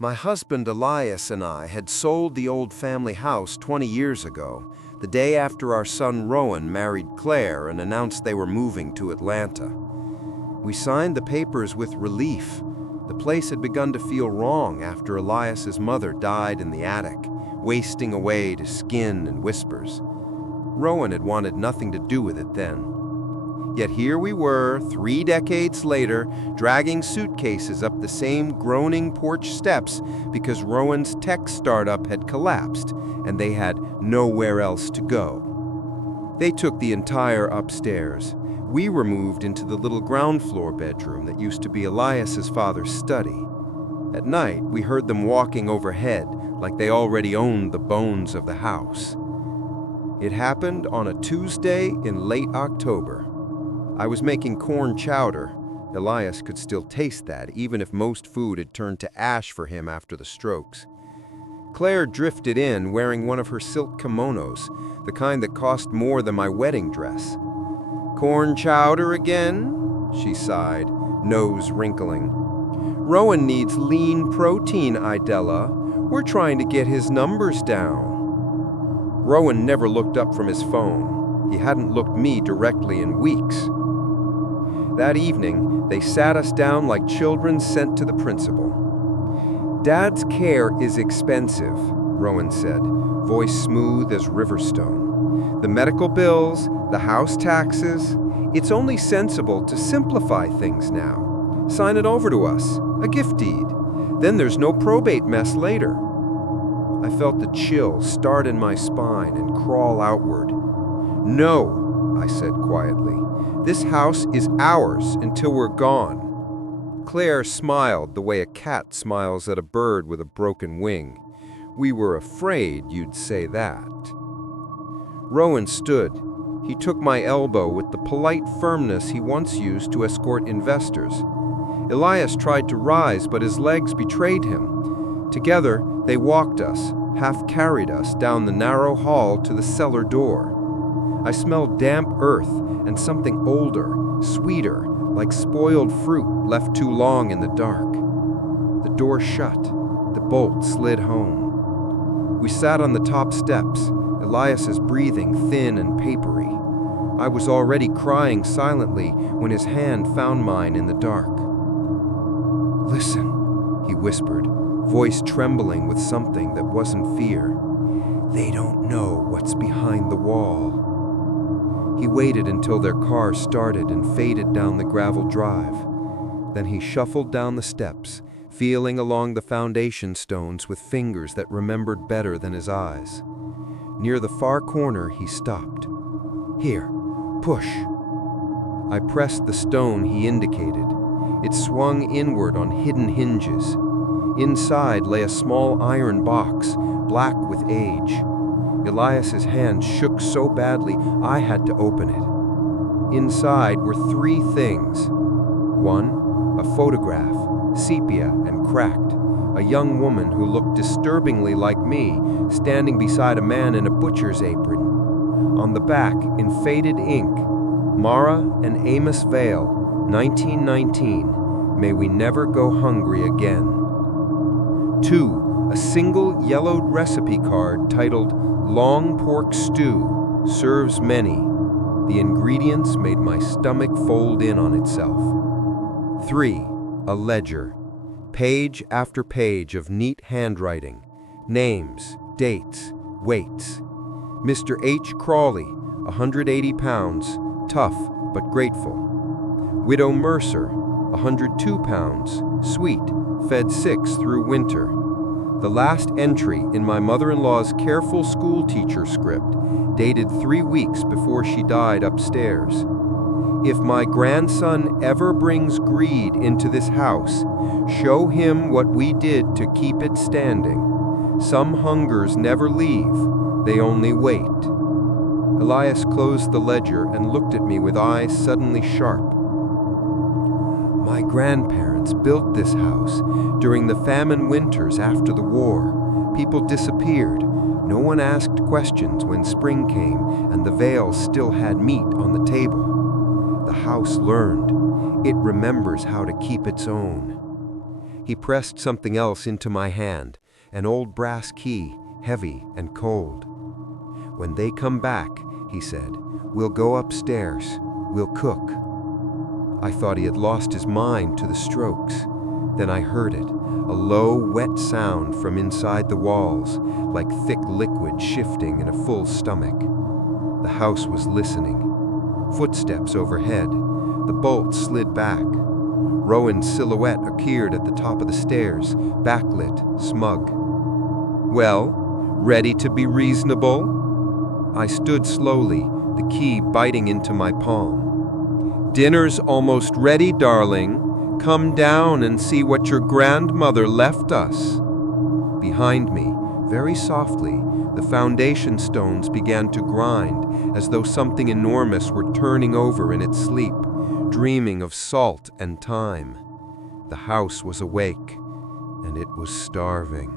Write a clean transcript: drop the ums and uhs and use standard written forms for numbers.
My husband Elias and I had sold the old family house 20 years ago, the day after our son Rowan married Claire and announced they were moving to Atlanta. We signed the papers with relief. The place had begun to feel wrong after Elias's mother died in the attic, wasting away to skin and whispers. Rowan had wanted nothing to do with it then. Yet here we were, 3 decades later, dragging suitcases up the same groaning porch steps because Rowan's tech startup had collapsed and they had nowhere else to go. They took the entire upstairs. We were moved into the little ground floor bedroom that used to be Elias's father's study. At night, we heard them walking overhead like they already owned the bones of the house. It happened on a Tuesday in late October. I was making corn chowder. Elias could still taste that, even if most food had turned to ash for him after the strokes. Claire drifted in wearing one of her silk kimonos, the kind that cost more than my wedding dress. "Corn chowder again?" she sighed, nose wrinkling. "Rowan needs lean protein, Idella. We're trying to get his numbers down." Rowan never looked up from his phone. He hadn't looked me directly in weeks. That evening, they sat us down like children sent to the principal. "Dad's care is expensive," Rowan said, voice smooth as riverstone. "The medical bills, the house taxes. It's only sensible to simplify things now. Sign it over to us, a gift deed. Then there's no probate mess later." I felt the chill start in my spine and crawl outward. "No," I said quietly. "This house is ours until we're gone." Claire smiled the way a cat smiles at a bird with a broken wing. "We were afraid you'd say that." Rowan stood. He took my elbow with the polite firmness he once used to escort investors. Elias tried to rise, but his legs betrayed him. Together, they walked us, half carried us down the narrow hall to the cellar door. I smelled damp earth and something older, sweeter, like spoiled fruit left too long in the dark. The door shut. The bolt slid home. We sat on the top steps, Elias's breathing thin and papery. I was already crying silently when his hand found mine in the dark. "Listen," he whispered, voice trembling with something that wasn't fear. "They don't know what's behind the wall." He waited until their car started and faded down the gravel drive. Then he shuffled down the steps, feeling along the foundation stones with fingers that remembered better than his eyes. Near the far corner, he stopped. "Here, push." I pressed the stone he indicated. It swung inward on hidden hinges. Inside lay a small iron box, black with age. Elias's hand shook so badly I had to open it. Inside were 3 things. 1, a photograph, sepia and cracked. A young woman who looked disturbingly like me, standing beside a man in a butcher's apron. On the back, in faded ink, "Mara and Amos Vale, 1919. May we never go hungry again." 2, a single yellowed recipe card titled "Long Pork Stew, serves many." The ingredients made my stomach fold in on itself. 3, a ledger. Page after page of neat handwriting. Names, dates, weights. Mr. H. Crawley, 180 pounds, tough but grateful. Widow Mercer, 102 pounds, sweet, fed 6 through winter. The last entry in my mother-in-law's careful schoolteacher script, dated 3 weeks before she died upstairs. "If my grandson ever brings greed into this house, show him what we did to keep it standing. Some hungers never leave, they only wait." Elias closed the ledger and looked at me with eyes suddenly sharp. "My grandparents built this house during the famine winters after the war. People disappeared. No one asked questions when spring came and the Vale still had meat on the table. The house learned. It remembers how to keep its own. He pressed something else into my hand, an old brass key, heavy and cold. "When they come back," he said, "we'll go upstairs. We'll cook." I thought he had lost his mind to the strokes. Then I heard it, a low, wet sound from inside the walls, like thick liquid shifting in a full stomach. The house was listening. Footsteps overhead. The bolt slid back. Rowan's silhouette appeared at the top of the stairs, backlit, smug. "Well, ready to be reasonable?" I stood slowly, the key biting into my palm. "Dinner's almost ready, darling. Come down and see what your grandmother left us." Behind me, very softly, the foundation stones began to grind, as though something enormous were turning over in its sleep, dreaming of salt and thyme. The house was awake, and it was starving.